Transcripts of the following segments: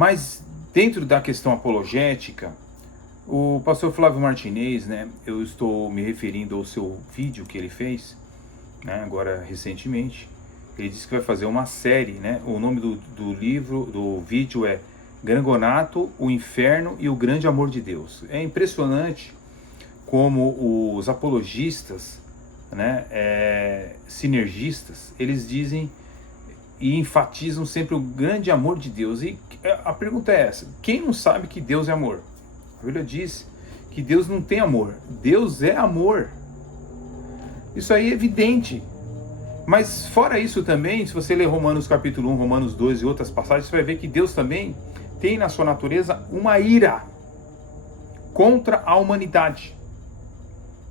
Mas dentro da questão apologética, o pastor Flávio Martinez, né, eu estou me referindo ao seu vídeo que ele fez, né, agora recentemente. Ele disse que vai fazer uma série, né? O nome do livro, do vídeo é Grangonato, o Inferno e o Grande Amor de Deus. É impressionante como os apologistas, né, sinergistas, eles dizem e enfatizam sempre o grande amor de Deus. E a pergunta é essa: quem não sabe que Deus é amor? A Bíblia diz que Deus não tem amor, Deus é amor. Isso aí é evidente. Mas fora isso também, se você ler Romanos capítulo 1, Romanos 2 e outras passagens, você vai ver que Deus também tem na sua natureza uma ira contra a humanidade,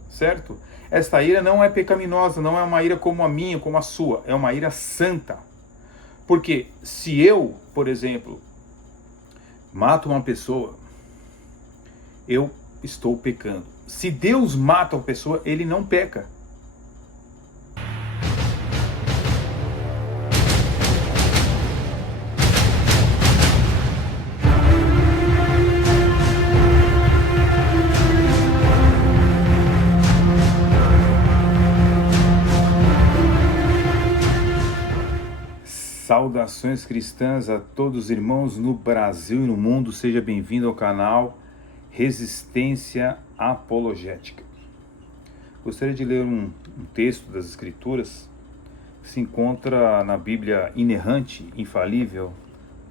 certo? Esta ira não é pecaminosa, não é uma ira como a minha, como a sua, é uma ira santa. Porque se eu, por exemplo, mato uma pessoa, eu estou pecando. Se Deus mata uma pessoa, ele não peca. Saudações cristãs a todos os irmãos no Brasil e no mundo. Seja bem-vindo ao canal Resistência Apologética. Gostaria de ler um texto das Escrituras que se encontra na Bíblia inerrante, infalível,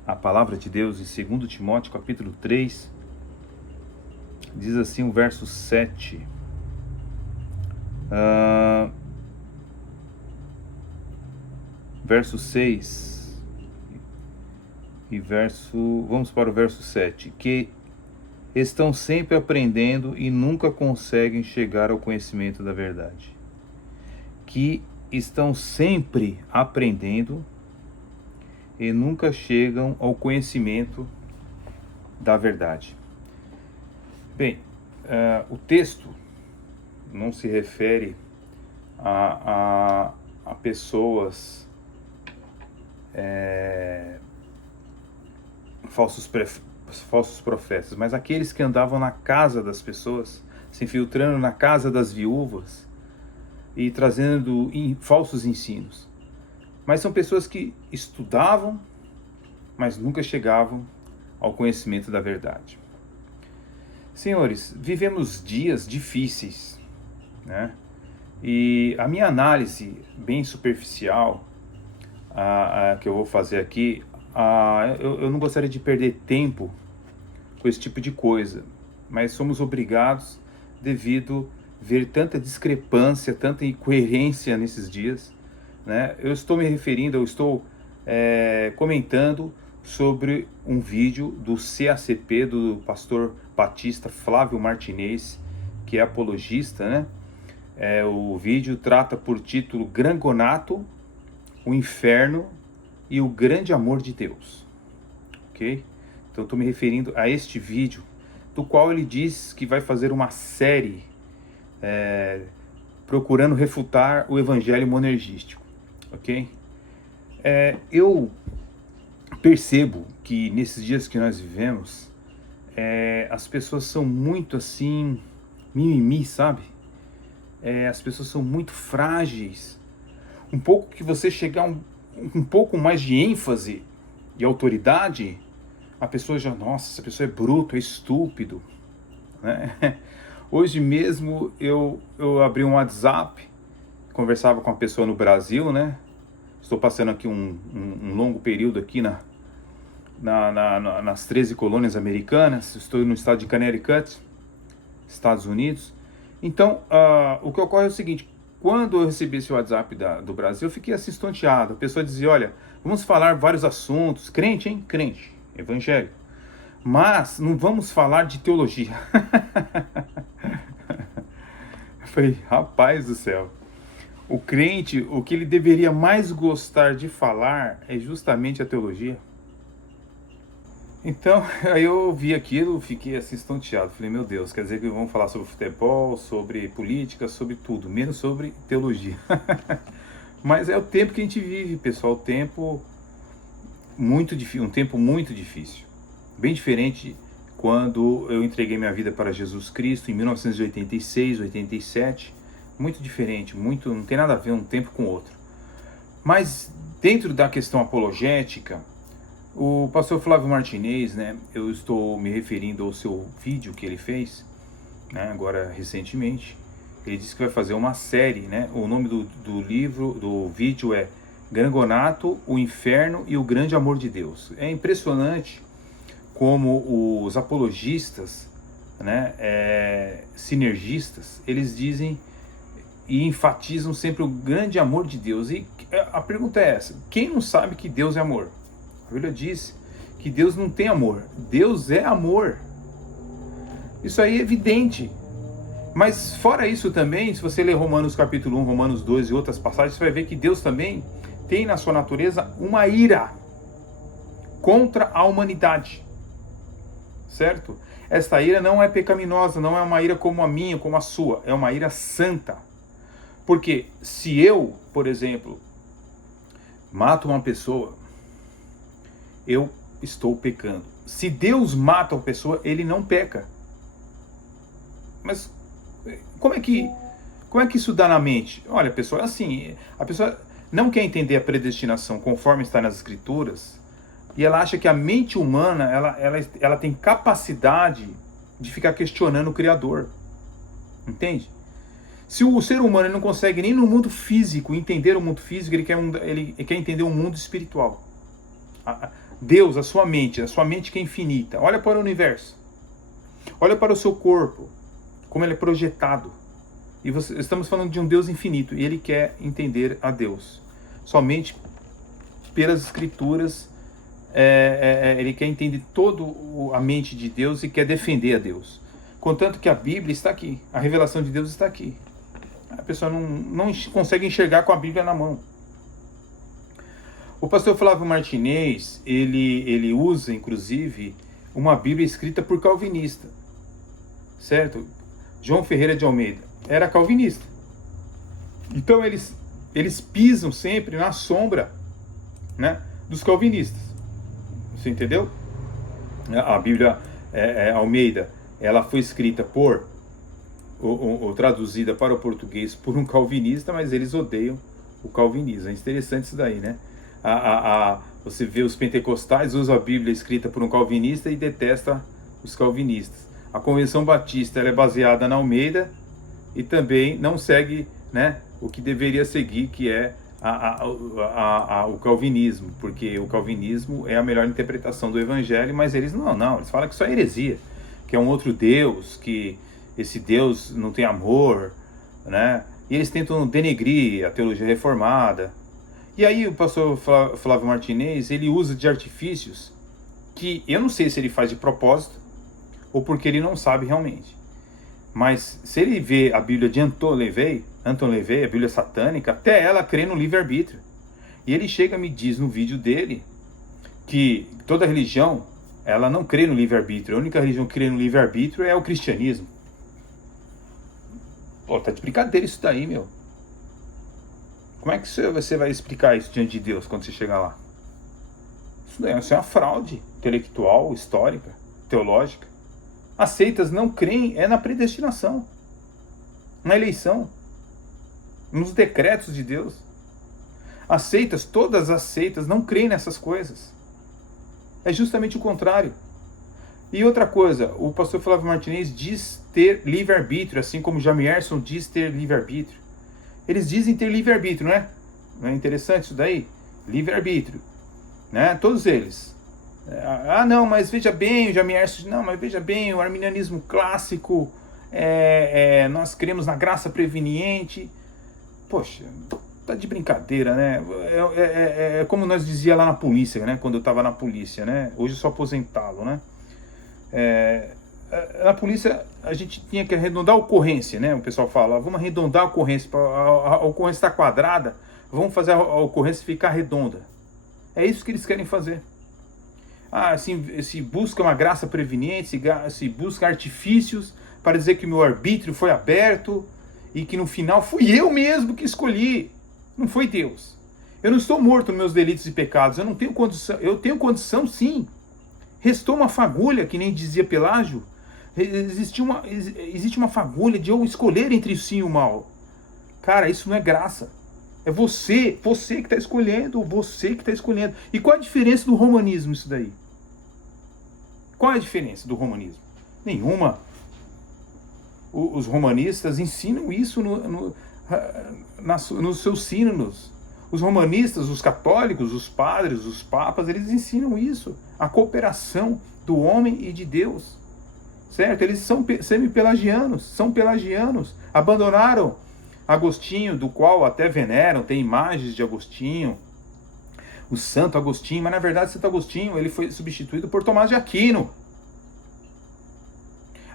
a Palavra de Deus, em 2 Timóteo capítulo 3. Diz assim o verso 7. Verso 6 e vamos para o verso 7, que estão sempre aprendendo e nunca conseguem chegar ao conhecimento da verdade. Que estão sempre aprendendo e nunca chegam ao conhecimento da verdade. Bem, o texto não se refere a pessoas falsos profetas, mas aqueles que andavam na casa das pessoas, se infiltrando na casa das viúvas e trazendo falsos ensinos. Mas são pessoas que estudavam, mas nunca chegavam ao conhecimento da verdade. Senhores, vivemos dias difíceis, né? E a minha análise bem superficial que eu vou fazer aqui, eu não gostaria de perder tempo com esse tipo de coisa, mas somos obrigados devido ver tanta discrepância, tanta incoerência nesses dias, né? Eu estou comentando sobre um vídeo do CACP, do pastor batista Flávio Martinez, que é apologista, né? O vídeo trata por título Grangonato, o Inferno e o Grande Amor de Deus. Ok? Então estou me referindo a este vídeo, do qual ele diz que vai fazer uma série procurando refutar o evangelho monergístico. Ok? Eu percebo que nesses dias que nós vivemos, as pessoas são muito assim, mimimi, sabe? As pessoas são muito frágeis. Um pouco que você chegar um pouco mais de ênfase e autoridade, a pessoa já, nossa, essa pessoa é bruto, é estúpido, né? Hoje mesmo eu abri um WhatsApp, conversava com uma pessoa no Brasil, né? Estou passando aqui um longo período aqui nas 13 colônias americanas. Estou no estado de Connecticut, Estados Unidos. Então, o que ocorre é o seguinte: quando eu recebi esse WhatsApp do Brasil, eu fiquei assim estonteado. A pessoa dizia, olha, vamos falar vários assuntos, crente, hein? Crente, evangélico, mas não vamos falar de teologia. Eu falei, rapaz do céu, o crente, o que ele deveria mais gostar de falar é justamente a teologia. Então, aí eu vi aquilo, fiquei assim estonteado. Falei, meu Deus, quer dizer que vamos falar sobre futebol, sobre política, sobre tudo, menos sobre teologia. Mas é o tempo que a gente vive, pessoal, um tempo muito difícil. bem diferente quando eu entreguei minha vida para Jesus Cristo em 1986, 87. Muito diferente, não tem nada a ver um tempo com o outro. Mas dentro da questão apologética, o pastor Flávio Martinez, né, eu estou me referindo ao seu vídeo que ele fez, né, agora recentemente. Ele disse que vai fazer uma série, né? O nome do vídeo é Grangonato, o Inferno e o Grande Amor de Deus. É impressionante como os apologistas, né, sinergistas, eles dizem e enfatizam sempre o grande amor de Deus. E a pergunta é essa: quem não sabe que Deus é amor? A Bíblia diz que Deus não tem amor, Deus é amor. Isso aí é evidente. Mas fora isso também, se você ler Romanos capítulo 1, Romanos 2 e outras passagens, você vai ver que Deus também tem na sua natureza uma ira contra a humanidade, certo? Esta ira não é pecaminosa, não é uma ira como a minha, como a sua, é uma ira santa. Porque se eu, por exemplo, mato uma pessoa, eu estou pecando. Se Deus mata uma pessoa, ele não peca. Mas como é que isso dá na mente? Olha, a pessoa é assim, a pessoa não quer entender a predestinação conforme está nas Escrituras, e ela acha que a mente humana, ela tem capacidade de ficar questionando o Criador. Entende? Se o ser humano não consegue nem no mundo físico entender o mundo físico, ele quer entender o mundo espiritual. Deus, a sua mente que é infinita, olha para o universo, olha para o seu corpo, como ele é projetado. E estamos falando de um Deus infinito, e ele quer entender a Deus somente pelas Escrituras. Ele quer entender toda a mente de Deus e quer defender a Deus. Contanto que a Bíblia está aqui, a revelação de Deus está aqui. A pessoa não consegue enxergar com a Bíblia na mão. O pastor Flávio Martinez, ele usa, inclusive, uma Bíblia escrita por calvinista, certo? João Ferreira de Almeida era calvinista. Então eles pisam sempre na sombra, né, dos calvinistas. Você entendeu? A Bíblia Almeida, ela foi escrita ou traduzida para o português por um calvinista, mas eles odeiam o calvinismo. É interessante isso daí, né? Você vê os pentecostais usam a Bíblia escrita por um calvinista e detesta os calvinistas. A Convenção Batista, ela é baseada na Almeida e também não segue, né, o que deveria seguir, que é o calvinismo, porque o calvinismo é a melhor interpretação do Evangelho, mas eles eles falam que isso é heresia, que é um outro Deus, que esse Deus não tem amor, né? E eles tentam denegrir a teologia reformada. E aí o pastor Flávio Martinez, ele usa de artifícios que eu não sei se ele faz de propósito ou porque ele não sabe realmente. Mas se ele vê a Bíblia de Anton LaVey, a Bíblia satânica, até ela crê no livre-arbítrio. E ele chega e me diz no vídeo dele que toda religião, ela não crê no livre-arbítrio. A única religião que crê no livre-arbítrio é o cristianismo. Pô, tá de brincadeira isso daí, meu. Como é que você vai explicar isso diante de Deus quando você chegar lá? Isso é uma fraude intelectual, histórica, teológica. As seitas não creem na predestinação, na eleição, nos decretos de Deus. Todas as seitas não creem nessas coisas. É justamente o contrário. E outra coisa, o pastor Flávio Martinez diz ter livre-arbítrio, assim como Jamierson diz ter livre-arbítrio. Eles dizem ter livre-arbítrio, né? Não é interessante isso daí? Livre-arbítrio, né? Todos eles. Não, mas veja bem, o Jamierson, não, mas veja bem, o arminianismo clássico, nós cremos na graça preveniente. Poxa, tá de brincadeira, né? É como nós dizia lá na polícia, né? Quando eu estava na polícia, né? Hoje eu sou aposentado, né? Na polícia a gente tinha que arredondar a ocorrência, né? O pessoal fala, vamos arredondar a ocorrência, a ocorrência está quadrada, vamos fazer a ocorrência ficar redonda. É isso que eles querem fazer. Assim, se busca uma graça preveniente, se busca artifícios para dizer que o meu arbítrio foi aberto e que no final fui eu mesmo que escolhi, não foi Deus. Eu não estou morto nos meus delitos e pecados, eu não tenho condição, eu tenho condição sim Restou uma fagulha, que nem dizia Pelágio. Existe uma fagulha de eu escolher entre o sim e o mal. Cara, isso não é graça. É você que está escolhendo, você que está escolhendo. E qual a diferença do romanismo isso daí? Qual é a diferença do romanismo? Nenhuma. Os romanistas ensinam isso nos seus sínodos. Os romanistas, os católicos, os padres, os papas, eles ensinam isso. A cooperação do homem e de Deus. Certo? Eles são semi-pelagianos, são pelagianos. Abandonaram Agostinho, do qual até veneram, tem imagens de Agostinho, o Santo Agostinho, mas na verdade Santo Agostinho ele foi substituído por Tomás de Aquino.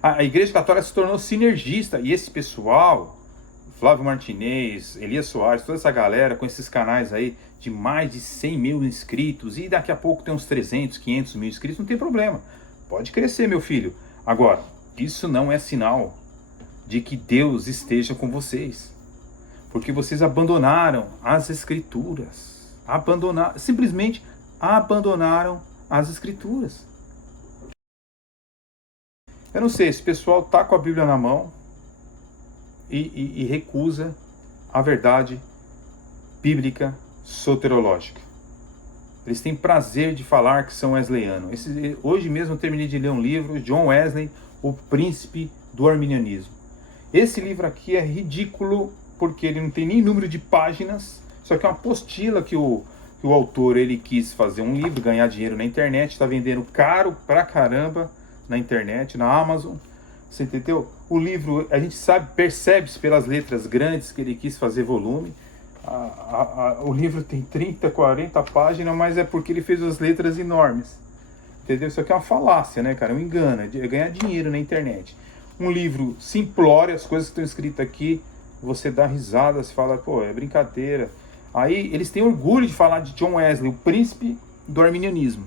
A Igreja Católica se tornou sinergista, e esse pessoal, Flávio Martinez, Elias Soares, toda essa galera com esses canais aí de mais de 100 mil inscritos, e daqui a pouco tem uns 300, 500 mil inscritos, não tem problema, pode crescer, meu filho. Agora, isso não é sinal de que Deus esteja com vocês. Porque vocês abandonaram as Escrituras. Simplesmente abandonaram as Escrituras. Eu não sei, esse pessoal tá com a Bíblia na mão e recusa a verdade bíblica soterológica. Eles têm prazer de falar que são wesleyanos. Hoje mesmo eu terminei de ler um livro, John Wesley, o príncipe do arminianismo. Esse livro aqui é ridículo, porque ele não tem nem número de páginas, só que é uma apostila que o autor ele quis fazer um livro, ganhar dinheiro na internet, está vendendo caro pra caramba na internet, na Amazon, você entendeu? O livro, a gente percebe-se pelas letras grandes que ele quis fazer volume. O livro tem 30, 40 páginas, mas é porque ele fez as letras enormes, entendeu? Isso aqui é uma falácia, né, cara? É um engano, é ganhar dinheiro na internet. Um livro simplório, as coisas que estão escritas aqui, você dá risada, você fala, pô, é brincadeira. Aí eles têm orgulho de falar de John Wesley, o príncipe do arminianismo.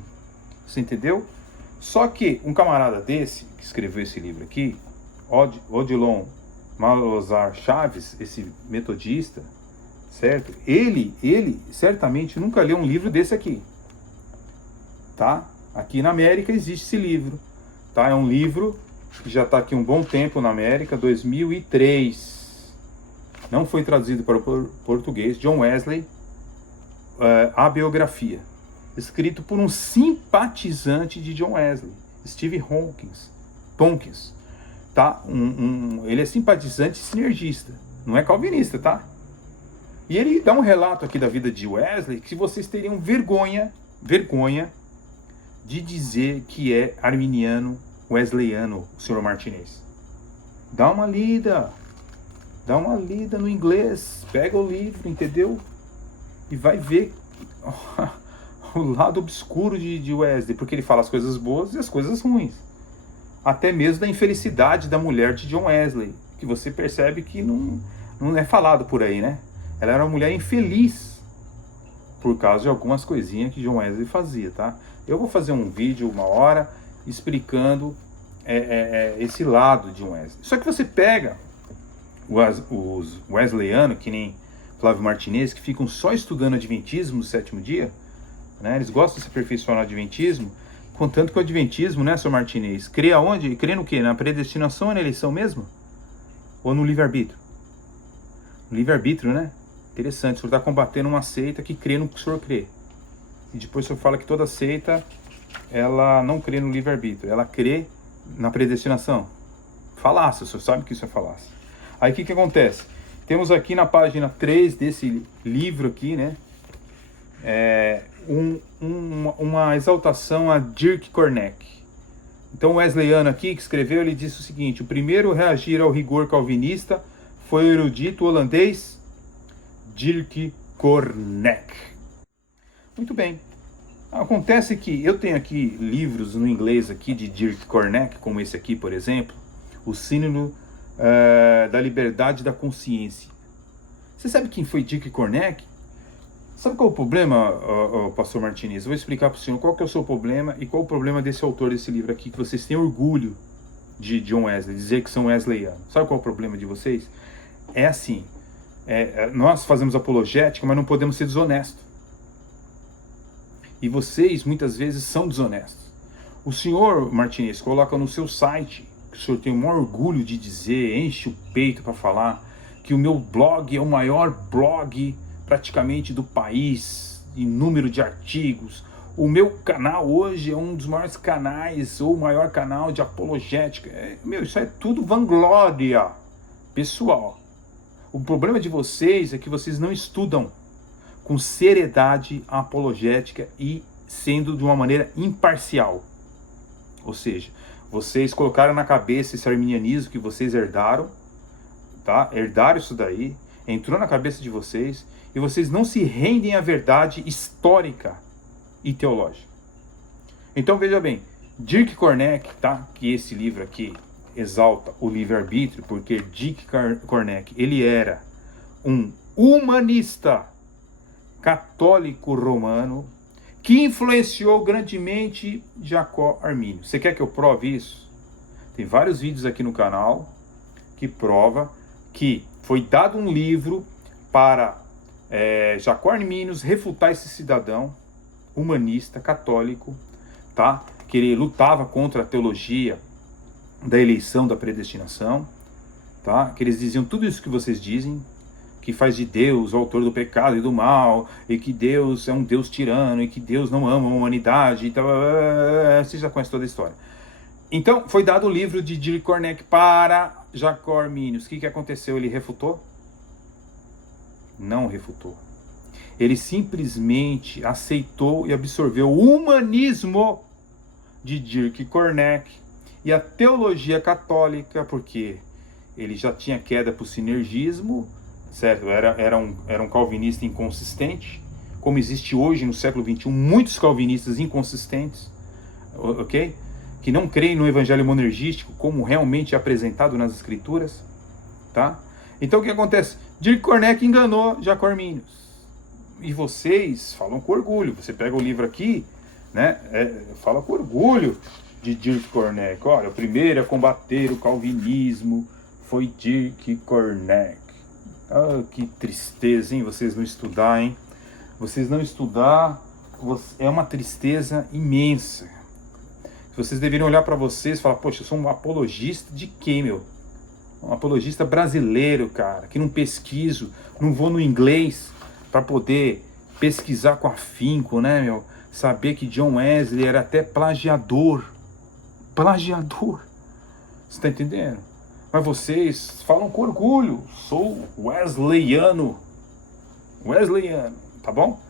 Você entendeu? Só que um camarada desse, que escreveu esse livro aqui, Odilon Malozar Chaves, esse metodista, certo? Ele certamente nunca leu um livro desse aqui. Tá? Aqui na América existe esse livro. Tá? É um livro que já está aqui um bom tempo na América, 2003. Não foi traduzido para o português. John Wesley, a biografia, escrito por um simpatizante de John Wesley, Steve Tompkins, tá? Ele é simpatizante e sinergista, não é calvinista, tá? E ele dá um relato aqui da vida de Wesley que vocês teriam vergonha de dizer que é arminiano, wesleyano, o Sr. Martinez. Dá uma lida no inglês, pega o livro, entendeu? E vai ver o lado obscuro de Wesley, porque ele fala as coisas boas e as coisas ruins. Até mesmo da infelicidade da mulher de John Wesley, que você percebe que não é falado por aí, né? Ela era uma mulher infeliz por causa de algumas coisinhas que John Wesley fazia, tá? Eu vou fazer um vídeo, 1 hora, explicando esse lado de John Wesley. Só que você pega os wesleyanos, que nem Flávio Martinez, que ficam só estudando Adventismo no 7º dia, né? Eles gostam de se aperfeiçoar no Adventismo, contanto que o Adventismo, né, Sr. Martinez, crê aonde? Crê no quê? Na predestinação ou na eleição mesmo? Ou no livre-arbítrio? No livre-arbítrio, né? Interessante, o senhor está combatendo uma seita que crê no que o senhor crê. E depois o senhor fala que toda seita, ela não crê no livre-arbítrio, ela crê na predestinação. Falácia, o senhor sabe que isso é falácia. Aí o que acontece? Temos aqui na página 3 desse livro aqui, né? Uma exaltação a Dirk Corneck. Então o wesleyano aqui que escreveu, ele disse o seguinte: o primeiro a reagir ao rigor calvinista foi o erudito holandês Dirk Corneck. Muito bem. Acontece que eu tenho aqui livros no inglês aqui de Dirk Corneck, como esse aqui, por exemplo, o Sínodo da Liberdade da Consciência. Você sabe quem foi Dirk Corneck? Sabe qual é o problema, pastor Martinez? Eu vou explicar para o senhor qual que é o seu problema e qual o problema desse autor desse livro aqui, que vocês têm orgulho de John Wesley, dizer que são wesleyanos. Sabe qual é o problema de vocês? É assim, nós fazemos apologética, mas não podemos ser desonestos. E vocês, muitas vezes, são desonestos. O senhor Martinez coloca no seu site, que o senhor tem o maior orgulho de dizer, enche o peito para falar, que o meu blog é o maior blog praticamente do país, em número de artigos. O meu canal hoje é um dos maiores canais, ou o maior canal de apologética. Isso é tudo vanglória pessoal. O problema de vocês é que vocês não estudam com seriedade a apologética e sendo de uma maneira imparcial. Ou seja, vocês colocaram na cabeça esse arminianismo que vocês herdaram, tá? Herdaram isso daí, entrou na cabeça de vocês, e vocês não se rendem à verdade histórica e teológica. Então veja bem, Dirk Korneck, tá? Que esse livro aqui exalta o livre-arbítrio, porque Dirk Korneck, ele era um humanista católico romano que influenciou grandemente Jacó Armínio. Você quer que eu prove isso? Tem vários vídeos aqui no canal que prova que foi dado um livro para Jacó Armínio refutar esse cidadão humanista católico, tá? Que ele lutava contra a teologia da eleição, da predestinação, tá? Que eles diziam tudo isso que vocês dizem, que faz de Deus o autor do pecado e do mal, e que Deus é um Deus tirano, e que Deus não ama a humanidade, então, você já conhece toda a história. Então, foi dado o livro de Dirk Korneck para Jacó Armínio. O que aconteceu? Ele refutou? Não refutou. Ele simplesmente aceitou e absorveu o humanismo de Dirk Korneck e a teologia católica, porque ele já tinha queda para o sinergismo, certo? Era um calvinista inconsistente, como existe hoje no século XXI muitos calvinistas inconsistentes, ok? Que não creem no evangelho monergístico como realmente é apresentado nas escrituras, tá? Então o que acontece? Dirk Korneck enganou Jacó Armínio. E vocês falam com orgulho. Você pega o livro aqui, né? Fala com orgulho de Dirk Korneck. Olha, o primeiro a combater o calvinismo foi Dirk Korneck. Ah, que tristeza, hein? Vocês não estudar, hein? Vocês não estudar é uma tristeza imensa. Vocês deveriam olhar para vocês e falar, poxa, eu sou um apologista de quem, meu? Um apologista brasileiro, cara, que não pesquiso, não vou no inglês para poder pesquisar com afinco, né, meu? Saber que John Wesley era até plagiador. Plagiador. Você tá entendendo? Mas vocês falam com orgulho, sou wesleyano. Wesleyano, tá bom?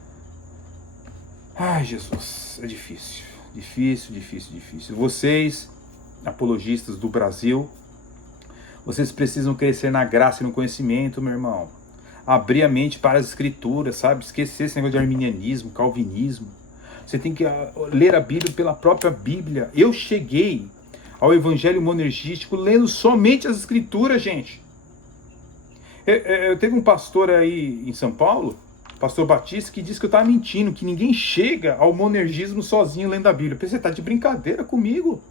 Ai, Jesus, é difícil. Difícil. Vocês, apologistas do Brasil, vocês precisam crescer na graça e no conhecimento, meu irmão. Abrir a mente para as escrituras, sabe? Esquecer esse negócio de arminianismo, calvinismo. Você tem que ler a Bíblia pela própria Bíblia. Eu cheguei ao evangelho monergístico lendo somente as escrituras, gente. Eu teve um pastor aí em São Paulo, pastor Batista, que disse que eu estava mentindo, que ninguém chega ao monergismo sozinho lendo a Bíblia. Você está de brincadeira comigo?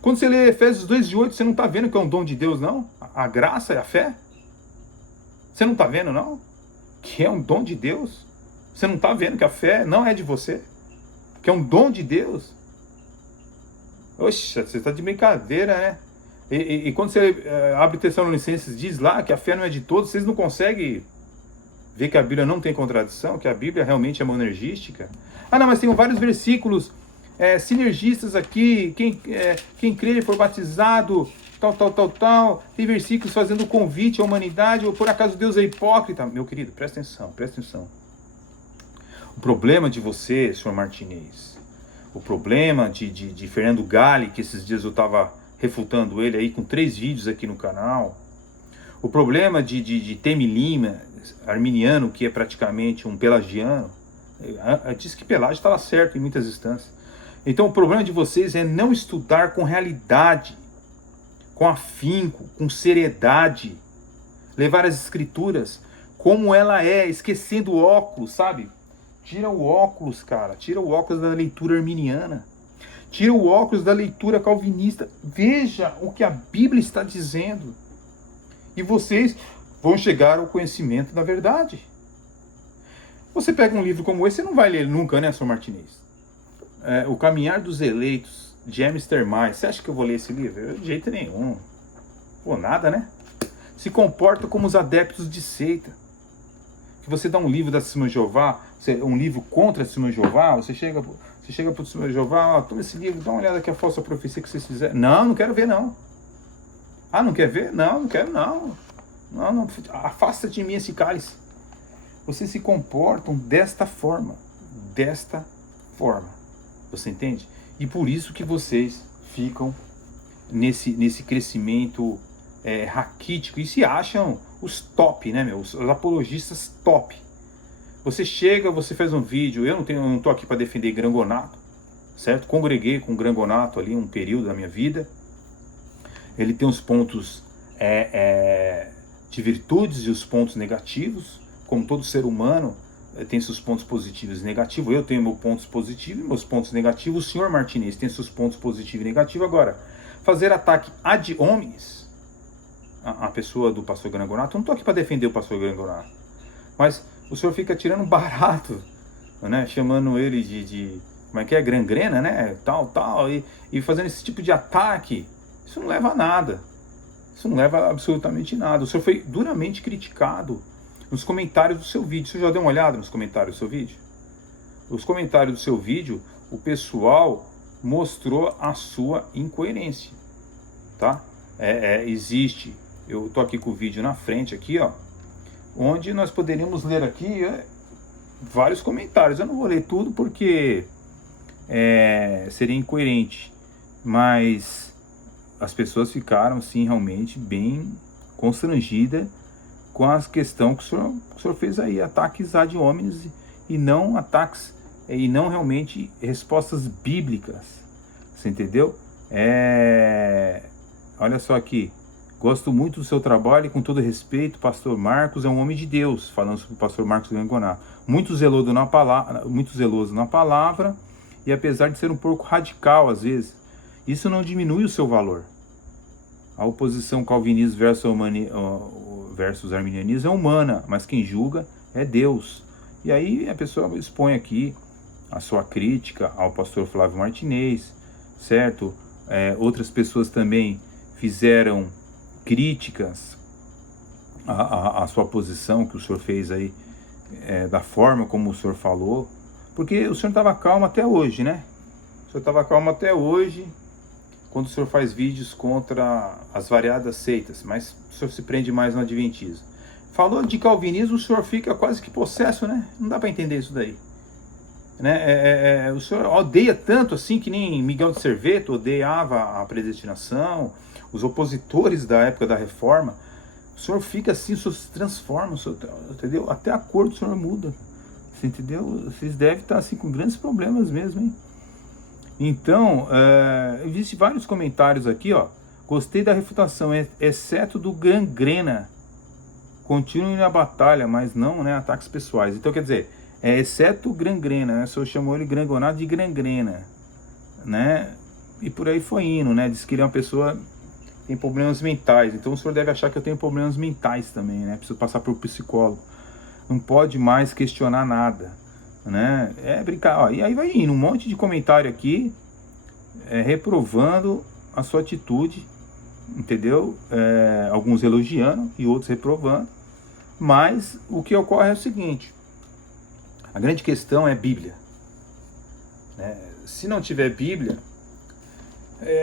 Quando você lê Efésios 2:8, você não está vendo que é um dom de Deus, não? A graça e a fé? Você não está vendo, não? Que é um dom de Deus? Você não está vendo que a fé não é de você? Que é um dom de Deus? Oxe, você está de brincadeira, né? E quando você abre Tessalonicenses, diz lá que a fé não é de todos, vocês não conseguem ver que a Bíblia não tem contradição, que a Bíblia realmente é monergística. Ah, não, mas tem vários versículos sinergistas aqui, quem crer e for batizado, tal. Tem versículos fazendo convite à humanidade, ou por acaso Deus é hipócrita. Meu querido, presta atenção. O problema de você, senhor Martinez, o problema de Fernando Galli, que esses dias eu estava refutando ele aí com 3 vídeos aqui no canal, o problema de Temi Lima, arminiano, que é praticamente um pelagiano, diz que Pelágio estava certo em muitas instâncias. Então o problema de vocês é não estudar com realidade, com afinco, com seriedade, levar as escrituras como ela é, esquecendo o óculos, sabe? Tira o óculos, cara, tira o óculos da leitura arminiana, tira o óculos da leitura calvinista, veja o que a Bíblia está dizendo, e vocês vão chegar ao conhecimento da verdade. Você pega um livro como esse, você não vai ler nunca, né, senhor Martinez? O Caminhar dos Eleitos, de Amster Mais. Você acha que eu vou ler esse livro? Eu, de jeito nenhum. Pô, nada, né? Se comporta como os adeptos de seita. Que você dá um livro da Testemunha de Jeová, um livro contra a Testemunha de Jeová, você chega pro Testemunha de Jeová, ó, toma esse livro, dá uma olhada aqui a falsa profecia que vocês fizeram. Não, não quero ver, não. Ah, não quer ver? Não, não quero, não. Não, não, afasta de mim esse cálice. Vocês se comportam desta forma. Desta forma. Você entende? E por isso que vocês ficam nesse crescimento raquítico e se acham os top, né, meu? Os apologistas top. Você chega, você faz um vídeo, eu não tô aqui para defender Grangonato, certo? Congreguei com Grangonato ali um período da minha vida. Ele tem os pontos de virtudes e os pontos negativos, como todo ser humano tem seus pontos positivos e negativos. Eu tenho meus pontos positivos e meus pontos negativos. O senhor Martinez tem seus pontos positivos e negativos. Agora, fazer ataque ad homines, a pessoa do pastor Grangonato, eu não estou aqui para defender o pastor Grangonato, mas o senhor fica tirando barato, né? Chamando ele de como é que é, gangrena, né? Tal, e fazendo esse tipo de ataque. Isso não leva a nada. Isso não leva a absolutamente nada. O senhor foi duramente criticado nos comentários do seu vídeo. Você já deu uma olhada nos comentários do seu vídeo? Os comentários do seu vídeo, o pessoal mostrou a sua incoerência, tá? Existe, eu tô aqui com o vídeo na frente aqui, ó, onde nós poderíamos ler aqui vários comentários. Eu não vou ler tudo porque seria incoerente, mas as pessoas ficaram sim realmente bem constrangidas com a questão que o senhor fez aí, ataques ad homines e não ataques, e não realmente respostas bíblicas. Você entendeu? Olha só aqui. Gosto muito do seu trabalho e com todo respeito, pastor Marcos é um homem de Deus, falando sobre o pastor Marcos Grangonato. Muito zeloso na palavra, e apesar de ser um pouco radical às vezes, isso não diminui o seu valor. A oposição calvinismo versus arminianismo é humana, mas quem julga é Deus. E aí a pessoa expõe aqui a sua crítica ao pastor Flávio Martinez, certo? Outras pessoas também fizeram críticas à sua posição que o senhor fez aí, da forma como o senhor falou, porque o senhor estava calmo até hoje, né? O senhor estava calmo até hoje, quando o senhor faz vídeos contra as variadas seitas, mas o senhor se prende mais no adventismo. Falou de calvinismo, o senhor fica quase que possesso, né? Não dá para entender isso daí. Né? O senhor odeia tanto assim que nem Miguel de Serveto odiava a predestinação, os opositores da época da reforma. O senhor fica assim, o senhor se transforma, entendeu? Até a cor do senhor muda, você entendeu? Vocês devem estar assim com grandes problemas mesmo, hein? Então, existem vários comentários aqui, ó. Gostei da refutação, exceto do gangrena. Continuem na batalha, mas não, né, ataques pessoais. Então, quer dizer, exceto o gangrena, né? O senhor chamou ele Grangonato de gangrena, né? E por aí foi indo, né? Diz que ele é uma pessoa que tem problemas mentais. Então o senhor deve achar que eu tenho problemas mentais também, né? Preciso passar por psicólogo. Não pode mais questionar nada, né? Brincar, ó. E aí vai indo um monte de comentário aqui, reprovando a sua atitude, entendeu? Alguns elogiando e outros reprovando. Mas o que ocorre é o seguinte: a grande questão é Bíblia, né? Se não tiver Bíblia,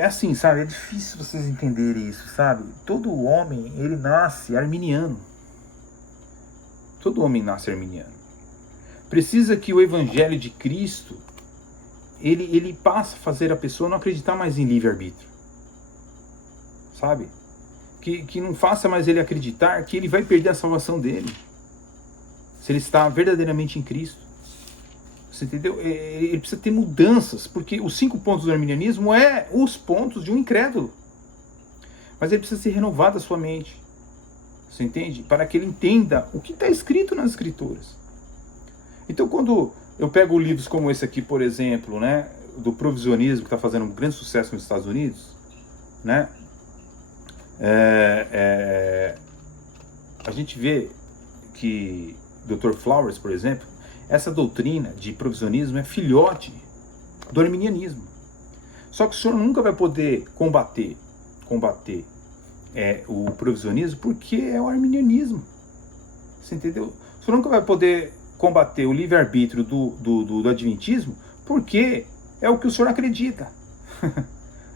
assim, sabe? É difícil vocês entenderem isso, sabe? Todo homem, ele nasce arminiano. Todo homem nasce arminiano. Precisa que o Evangelho de Cristo, ele passe a fazer a pessoa não acreditar mais em livre-arbítrio. Sabe? Que não faça mais ele acreditar que ele vai perder a salvação dele, se ele está verdadeiramente em Cristo. Você entendeu? Ele precisa ter mudanças, porque os 5 pontos do arminianismo os pontos de um incrédulo. Mas ele precisa ser renovado a sua mente. Você entende? Para que ele entenda o que está escrito nas Escrituras. Então, quando eu pego livros como esse aqui, por exemplo, né, do provisionismo, que está fazendo um grande sucesso nos Estados Unidos, né, a gente vê que Dr. Flowers, por exemplo, essa doutrina de provisionismo é filhote do arminianismo. Só que o senhor nunca vai poder combater o provisionismo porque é o arminianismo. Você entendeu? O senhor nunca vai poder combater o livre-arbítrio do adventismo porque é o que o senhor acredita.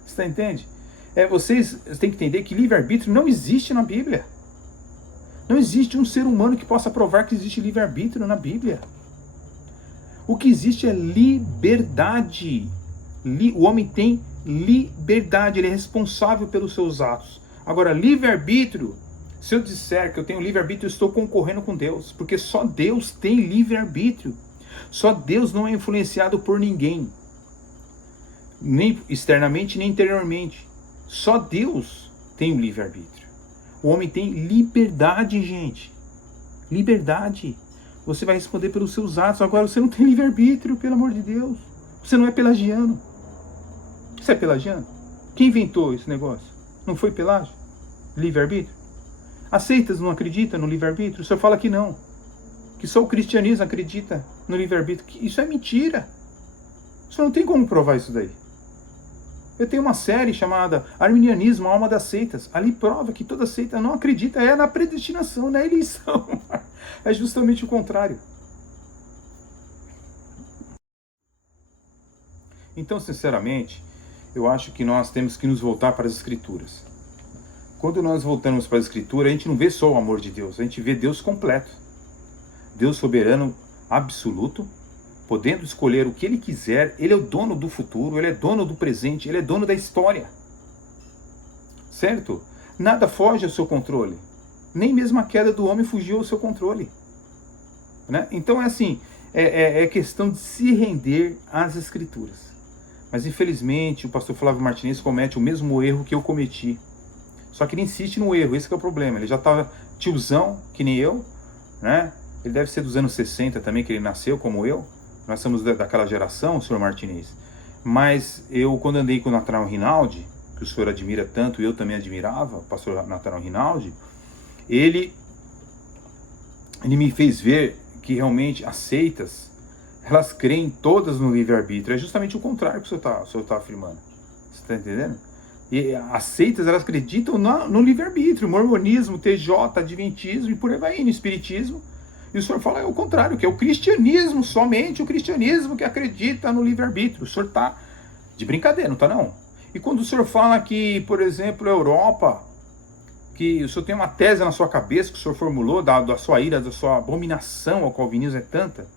Você entende? Vocês têm que entender que livre-arbítrio não existe na Bíblia. Não existe um ser humano que possa provar que existe livre-arbítrio na Bíblia. O que existe é liberdade. O homem tem liberdade, ele é responsável pelos seus atos. Agora, livre-arbítrio, se eu disser que eu tenho livre-arbítrio, eu estou concorrendo com Deus, porque só Deus tem livre-arbítrio. Só Deus não é influenciado por ninguém, nem externamente, nem interiormente. Só Deus tem o livre-arbítrio. O homem tem liberdade, gente. Liberdade. Você vai responder pelos seus atos. Agora, você não tem livre-arbítrio, pelo amor de Deus. Você não é pelagiano. Você é pelagiano? Quem inventou esse negócio? Não foi Pelágio? Livre-arbítrio? As seitas não acreditam no livre-arbítrio? O senhor fala que não. Que só o cristianismo acredita no livre-arbítrio. Isso é mentira. O senhor não tem como provar isso daí. Eu tenho uma série chamada Arminianismo, a Alma das Seitas. Ali prova que toda seita não acredita na predestinação, na eleição. É justamente o contrário. Então, sinceramente, eu acho que nós temos que nos voltar para as Escrituras. Quando nós voltamos para a Escritura, a gente não vê só o amor de Deus, a gente vê Deus completo. Deus soberano, absoluto, podendo escolher o que Ele quiser. Ele é o dono do futuro, Ele é dono do presente, Ele é dono da história. Certo? Nada foge ao seu controle. Nem mesmo a queda do homem fugiu ao seu controle. Né? Então é assim, é questão de se render às Escrituras. Mas infelizmente o pastor Flávio Martinez comete o mesmo erro que eu cometi. Só que ele insiste no erro, esse que é o problema. Ele já estava tiozão, que nem eu, né? Ele deve ser dos anos 60 também, que ele nasceu como eu. Nós somos daquela geração, o senhor Martinez. Mas eu, quando andei com o Nathanael Rinaldi, que o senhor admira tanto, eu também admirava, o pastor Nathanael Rinaldi, ele me fez ver que realmente as seitas, elas creem todas no livre-arbítrio. É justamente o contrário que o senhor está afirmando. Você está entendendo? E as seitas, elas acreditam no livre-arbítrio. Mormonismo, TJ, Adventismo e por aí vai, no Espiritismo. E o senhor fala o contrário, que é o cristianismo, somente o cristianismo que acredita no livre-arbítrio. O senhor está de brincadeira, não está não? E quando o senhor fala que, por exemplo, a Europa, que o senhor tem uma tese na sua cabeça que o senhor formulou, da sua ira, da sua abominação ao calvinismo é tanta,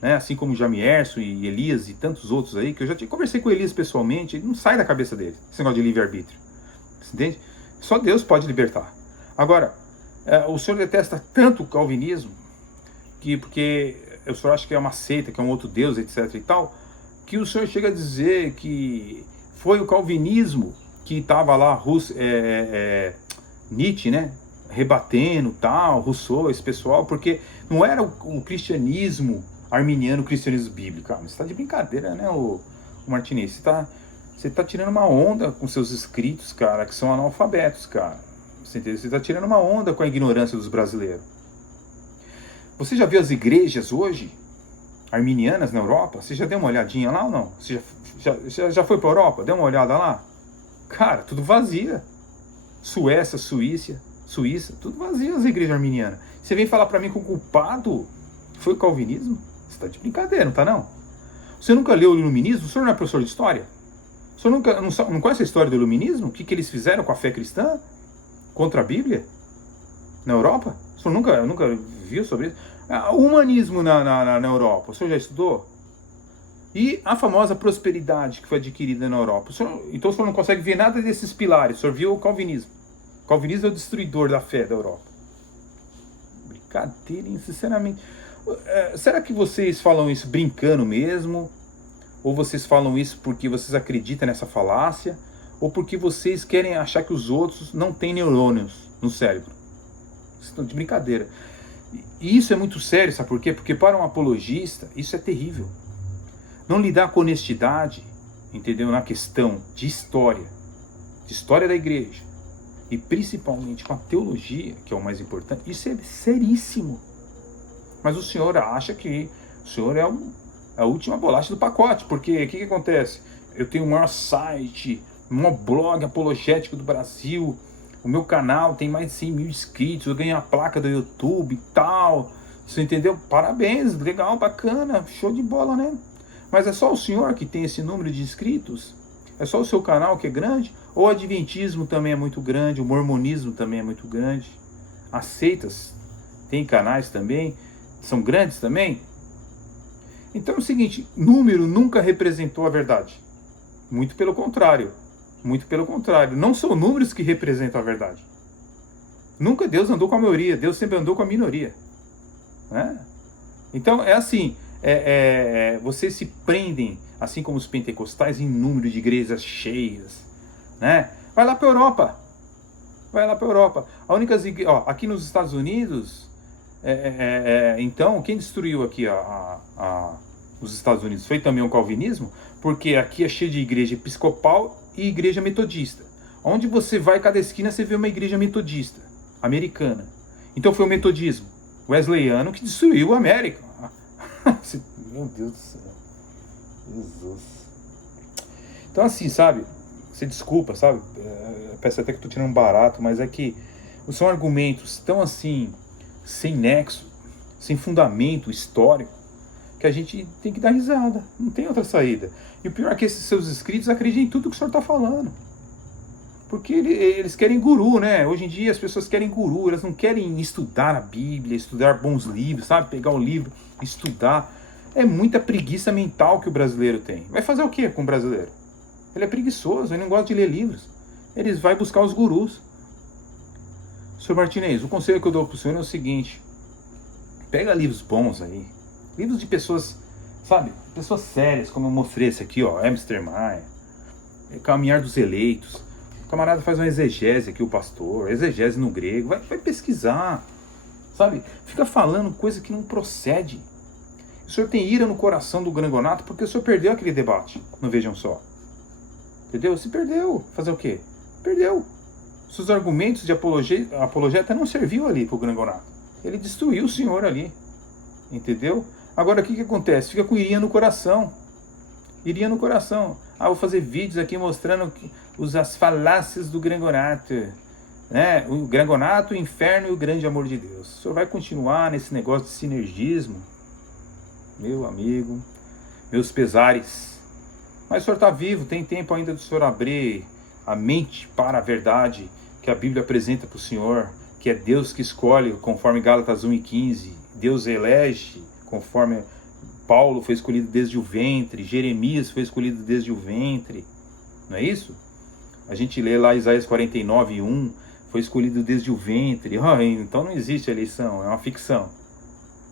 né? Assim como Jamierson e Elias e tantos outros aí, que eu já conversei com Elias pessoalmente, ele não sai da cabeça dele, esse negócio de livre-arbítrio. Você entende? Só Deus pode libertar. Agora, o senhor detesta tanto o calvinismo, porque o senhor acha que é uma seita, que é um outro Deus, etc e tal, que o senhor chega a dizer que foi o calvinismo que estava lá, Nietzsche, né, rebatendo tal, Rousseau, esse pessoal, porque não era o cristianismo arminiano, o cristianismo bíblico. Você está de brincadeira, né, o Martinez? Você tá tirando uma onda com seus escritos, cara, que são analfabetos, cara. Você entendeu? Você está tirando uma onda com a ignorância dos brasileiros. Você já viu as igrejas hoje, arminianas na Europa? Você já deu uma olhadinha lá ou não? Você já foi para a Europa? Deu uma olhada lá? Cara, tudo vazia. Suécia, Suíça, tudo vazio as igrejas arminianas. Você vem falar para mim que o culpado foi o calvinismo? Você está de brincadeira, não está não? Você nunca leu o iluminismo? O senhor não é professor de história? O senhor não conhece a história do iluminismo? O que eles fizeram com a fé cristã? Contra a Bíblia? Na Europa? O senhor nunca viu sobre isso? O humanismo na Europa, o senhor já estudou? E a famosa prosperidade que foi adquirida na Europa? Então o senhor não consegue ver nada desses pilares, o senhor viu o calvinismo. O calvinismo é o destruidor da fé da Europa. Brincadeira, hein? Sinceramente. Será que vocês falam isso brincando mesmo? Ou vocês falam isso porque vocês acreditam nessa falácia? Ou porque vocês querem achar que os outros não têm neurônios no cérebro? Vocês estão de brincadeira. E isso é muito sério, sabe por quê? Porque para um apologista, isso é terrível. Não lidar com honestidade, entendeu? Na questão de história da igreja, e principalmente com a teologia, que é o mais importante, isso é seríssimo. Mas o senhor acha que o senhor é É a última bolacha do pacote, porque o que acontece? Eu tenho o maior site, o maior blog apologético do Brasil, o meu canal tem mais de 100 mil inscritos, eu ganhei a placa do YouTube e tal. Você entendeu? Parabéns, legal, bacana, show de bola, né? Mas é só o senhor que tem esse número de inscritos? É só o seu canal que é grande? Ou o adventismo também é muito grande, o mormonismo também é muito grande? As seitas têm canais também, são grandes também? Então é o seguinte, número nunca representou a verdade. Muito pelo contrário. Muito pelo contrário. Não são números que representam a verdade. Nunca Deus andou com a maioria, Deus sempre andou com a minoria. Né? Então é assim, vocês se prendem, assim como os pentecostais, em número de igrejas cheias. Né? Vai lá para a Europa. Vai lá para a Europa. Aqui nos Estados Unidos, então, quem destruiu aqui os Estados Unidos foi também o calvinismo, porque aqui é cheio de igreja episcopal e igreja metodista. Onde você vai, cada esquina, você vê uma igreja metodista, americana. Então foi o metodismo wesleyano que destruiu a América. Meu Deus do céu. Jesus. Então assim, sabe, você desculpa, sabe, parece até que eu tô tirando um barato, mas é que são argumentos tão assim, sem nexo, sem fundamento histórico, que a gente tem que dar risada, não tem outra saída. E o pior é que esses seus inscritos acreditam em tudo que o senhor está falando. Porque eles querem guru, né? Hoje em dia as pessoas querem guru, elas não querem estudar a Bíblia, estudar bons livros, sabe? Pegar o livro, estudar. É muita preguiça mental que o brasileiro tem. Vai fazer o quê com o brasileiro? Ele é preguiçoso, ele não gosta de ler livros. Ele vai buscar os gurus. Senhor Martinez, o conselho que eu dou para o senhor é o seguinte: pega livros bons aí, livros de pessoas, sabe, pessoas sérias, como eu mostrei esse aqui, ó, Amster Maia, Caminhar dos Eleitos. O camarada faz uma exegese aqui, o pastor, exegese no grego, vai pesquisar, sabe, fica falando coisa que não procede. O senhor tem ira no coração do Grangonato porque o senhor perdeu aquele debate, não vejam só. Entendeu? Se perdeu, fazer o quê? Perdeu. Seus argumentos de apologeta não serviu ali pro Grangonato. Ele destruiu o senhor ali. Entendeu? Agora o que acontece? Fica com irinha no coração. Irinha no coração. Vou fazer vídeos aqui mostrando as falácias do Grangonato. Né? O Grangonato, o inferno e o grande amor de Deus. O senhor vai continuar nesse negócio de sinergismo? Meu amigo, meus pesares. Mas o senhor está vivo, tem tempo ainda do senhor abrir a mente para a verdade que a Bíblia apresenta para o senhor, que é Deus que escolhe, conforme Gálatas 1:15. Deus elege, conforme Paulo foi escolhido desde o ventre, Jeremias foi escolhido desde o ventre. Não é isso? A gente lê lá Isaías 49:1, foi escolhido desde o ventre. Então não existe eleição, é uma ficção.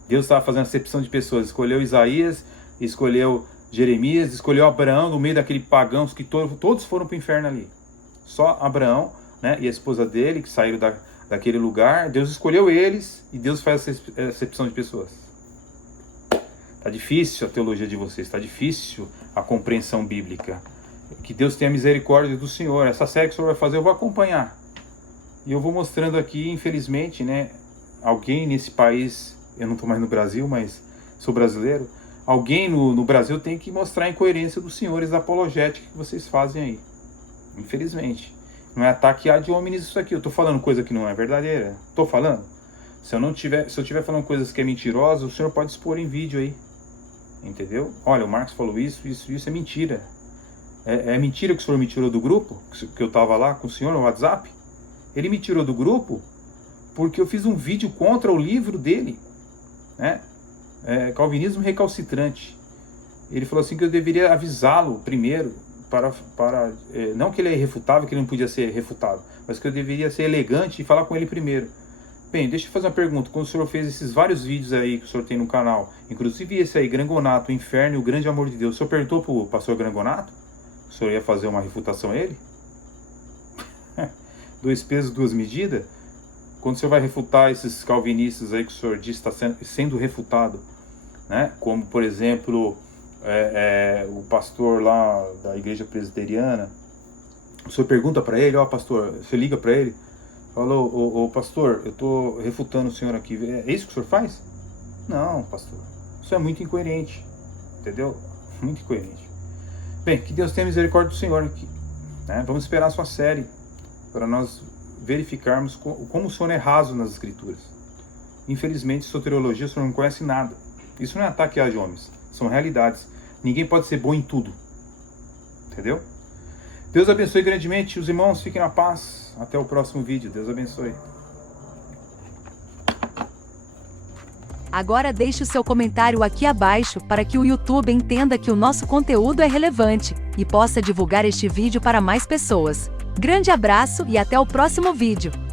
Deus estava fazendo acepção de pessoas, escolheu Isaías, escolheu Jeremias, escolheu Abraão no meio daquele pagãos que todos foram para o inferno ali. Só Abraão, né, e a esposa dele, que saíram daquele lugar, Deus escolheu eles e Deus faz essa acepção de pessoas. Está difícil a teologia de vocês, está difícil a compreensão bíblica. Que Deus tenha misericórdia do Senhor. Essa série que o Senhor vai fazer eu vou acompanhar. E eu vou mostrando aqui, infelizmente, né, alguém nesse país, eu não estou mais no Brasil, mas sou brasileiro, alguém no Brasil tem que mostrar a incoerência dos senhores da apologética que vocês fazem aí. Infelizmente. Não é ataque ad hominem isso aqui. Eu estou falando coisa que não é verdadeira. Estou falando. Se eu estiver falando coisas que é mentirosa, o senhor pode expor em vídeo aí. Entendeu? Olha, o Marcos falou isso é mentira. É mentira que o senhor me tirou do grupo? Que eu estava lá com o senhor no WhatsApp? Ele me tirou do grupo porque eu fiz um vídeo contra o livro dele. Né? Calvinismo recalcitrante. Ele falou assim que eu deveria avisá-lo primeiro, não que ele é irrefutável, que ele não podia ser refutado, mas que eu deveria ser elegante e falar com ele primeiro. Bem, deixa eu fazer uma pergunta. Quando o senhor fez esses vários vídeos aí que o senhor tem no canal, inclusive esse aí, Grangonato, o Inferno e o Grande Amor de Deus, o senhor perguntou para o pastor Grangonato? O senhor ia fazer uma refutação a ele? 2 pesos, 2 medidas? Quando o senhor vai refutar esses calvinistas aí que o senhor diz está sendo refutado, né? Como, por exemplo, o pastor lá da igreja presbiteriana, o senhor pergunta para ele, pastor, você liga para ele, falou, ô pastor, eu estou refutando o senhor aqui, é isso que o senhor faz? Não, pastor, isso é muito incoerente. entendeu? Muito incoerente. Bem, que Deus tenha misericórdia do Senhor aqui, né? Vamos esperar a sua série para nós verificarmos como o Senhor é raso nas Escrituras. Infelizmente, soteriologia, o Senhor não conhece nada. Isso não é ataque aos homens, são realidades. Ninguém pode ser bom em tudo, entendeu? Deus abençoe grandemente os irmãos, fiquem na paz. Até o próximo vídeo, Deus abençoe. Agora deixe o seu comentário aqui abaixo para que o YouTube entenda que o nosso conteúdo é relevante e possa divulgar este vídeo para mais pessoas. Grande abraço e até o próximo vídeo!